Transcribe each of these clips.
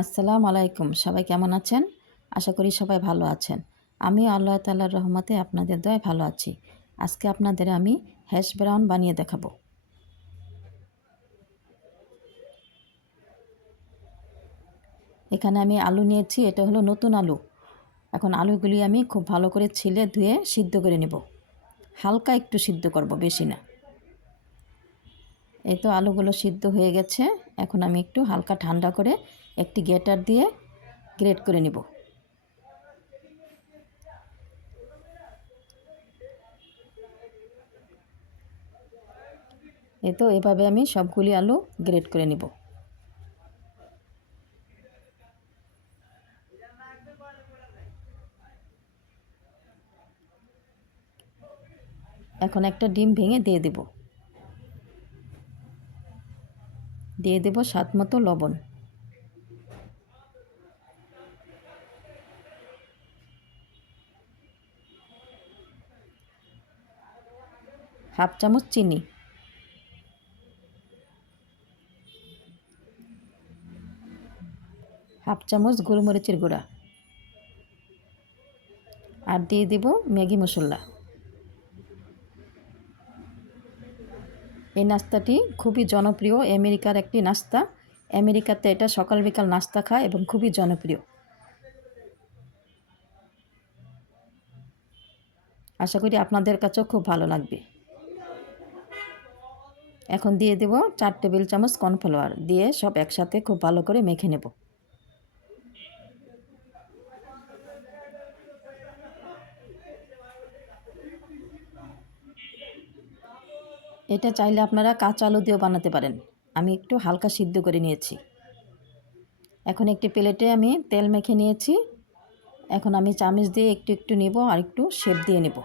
আসসালামু আলাইকুম, সবাই কেমন আছেন? আশা করি সবাই ভালো আছেন। আমি আল্লাহ তাল্লার রহমতে আপনাদের দয় ভালো আছি। আজকে আপনাদের আমি হ্যাশ ব্রাউন বানিয়ে দেখাবো। এখানে আমি আলু নিয়েছি, এটা হলো নতুন আলু। এখন আলুগুলি আমি খুব ভালো করে ছিলে ধুয়ে সিদ্ধ করে নেব। হালকা একটু সিদ্ধ করব, বেশি না। এই তো আলুগুলো সিদ্ধ হয়ে গেছে। এখন আমি একটু হালকা ঠান্ডা করে একটি গেটার দিয়ে গ্রেট করে নিব। এ তো এভাবে আমি সবগুলি আলু গ্রেট করে নিব। এখন একটা ডিম ভেঙে দিয়ে দেব। দিয়ে দেব স্বাদ মতো লবণ। হাফ চামচ চিনি। হাফ চামচ গোলমরিচের গুঁড়া। আর দিয়ে দেব ম্যাগি মশলা। এই নাস্তাটি খুবই জনপ্রিয়, আমেরিকার একটি নাস্তা। আমেরিকাতে এটা সকাল বিকাল নাস্তা খায় এবং খুবই জনপ্রিয়। আশা করি আপনাদের কাছেও খুব ভালো লাগবে। এখন দিয়ে দেব চার টেবিল চামচ কর্নফ্লাওয়ার। দিয়ে সব একসাথে খুব ভালো করে মেখে নেব। এটা চাইলে আপনারা কাঁচা আলু দিয়েও বানাতে পারেন। আমি একটু হালকা সিদ্ধ করে নিয়েছি। এখন একটি প্লেটে আমি তেল মেখে নিয়েছি। এখন আমি চামচ দিয়ে একটু একটু নেব আর একটু শেপ দিয়ে নেব।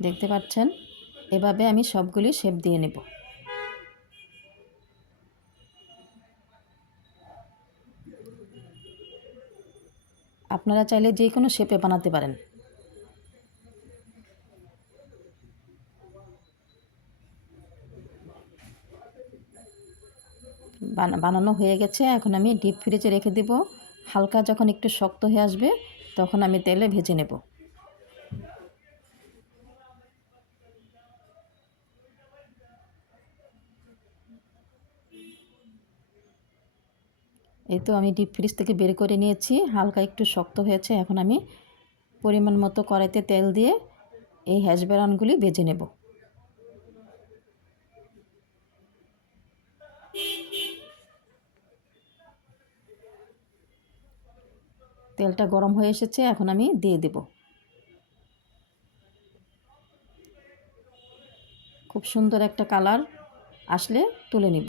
দেখতে পাচ্ছেন? এভাবে আমি সবগুলি শেপ দিয়ে নেব। আপনারা চাইলে যে কোনো শেপে বানাতে পারেন। বানানো হয়ে গেছে। এখন আমি ডিপ ফ্রিজে রেখে দেব। হালকা যখন একটু শক্ত হয়ে আসবে, তখন আমি তেলে ভেজে নেব। এই তো আমি ডিপ ফ্রিজ থেকে বের করে নিয়েছি। হালকা একটু শক্ত হয়েছে। এখন আমি পরিমাণ মতো কড়াইতে তেল দিয়ে এই হ্যাশ বেরানগুলি ভেজে নেব। তেলটা গরম হয়ে এসেছে, এখন আমি দিয়ে দেব। খুব সুন্দর একটা কালার আসলে তুলে নিব।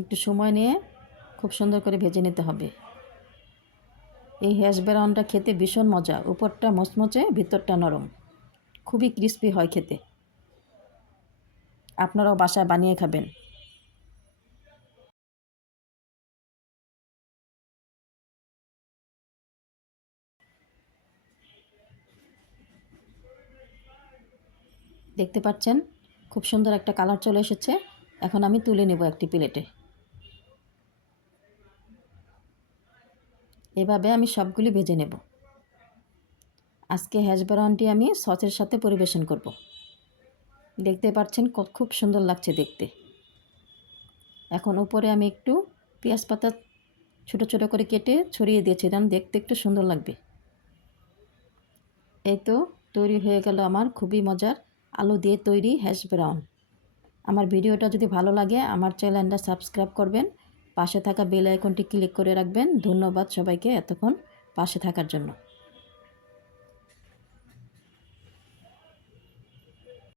একটু সময় নিয়ে খুব সুন্দর করে ভেজে নিতে হবে। এই হ্যাশ ব্রাউনটা খেতে ভীষণ মজা, উপরটা মচমচে, ভিতরটা নরম। খুবই ক্রিস্পি হয় খেতে। আপনারাও বাসায় বানিয়ে খাবেন। দেখতে পাচ্ছেন? খুব সুন্দর একটা কালার চলে এসেছে। এখন আমি তুলে নেব একটি প্লেটে। এভাবে আমি সবগুলি ভেজে নেব। আজকে হ্যাশ ব্রাউনটি আমি সসের সাথে পরিবেশন করব। দেখতে পাচ্ছেন খুব সুন্দর লাগছে দেখতে। এখন উপরে আমি একটু পেঁয়াজ পাতা ছোটো ছোটো করে কেটে ছড়িয়ে দিয়েছিলাম দেখতে একটু সুন্দর লাগবে। এই তো তৈরি হয়ে গেল আমার খুবই মজার আলু দিয়ে তৈরি হ্যাশ ব্রাউন আমার ভিডিওটা যদি ভালো লাগে, আমার চ্যানেলটা সাবস্ক্রাইব করবেন। পাশে থাকা বেল আইকনটি ক্লিক করে রাখবেন। ধন্যবাদ সবাইকে এতক্ষণ পাশে থাকার জন্য।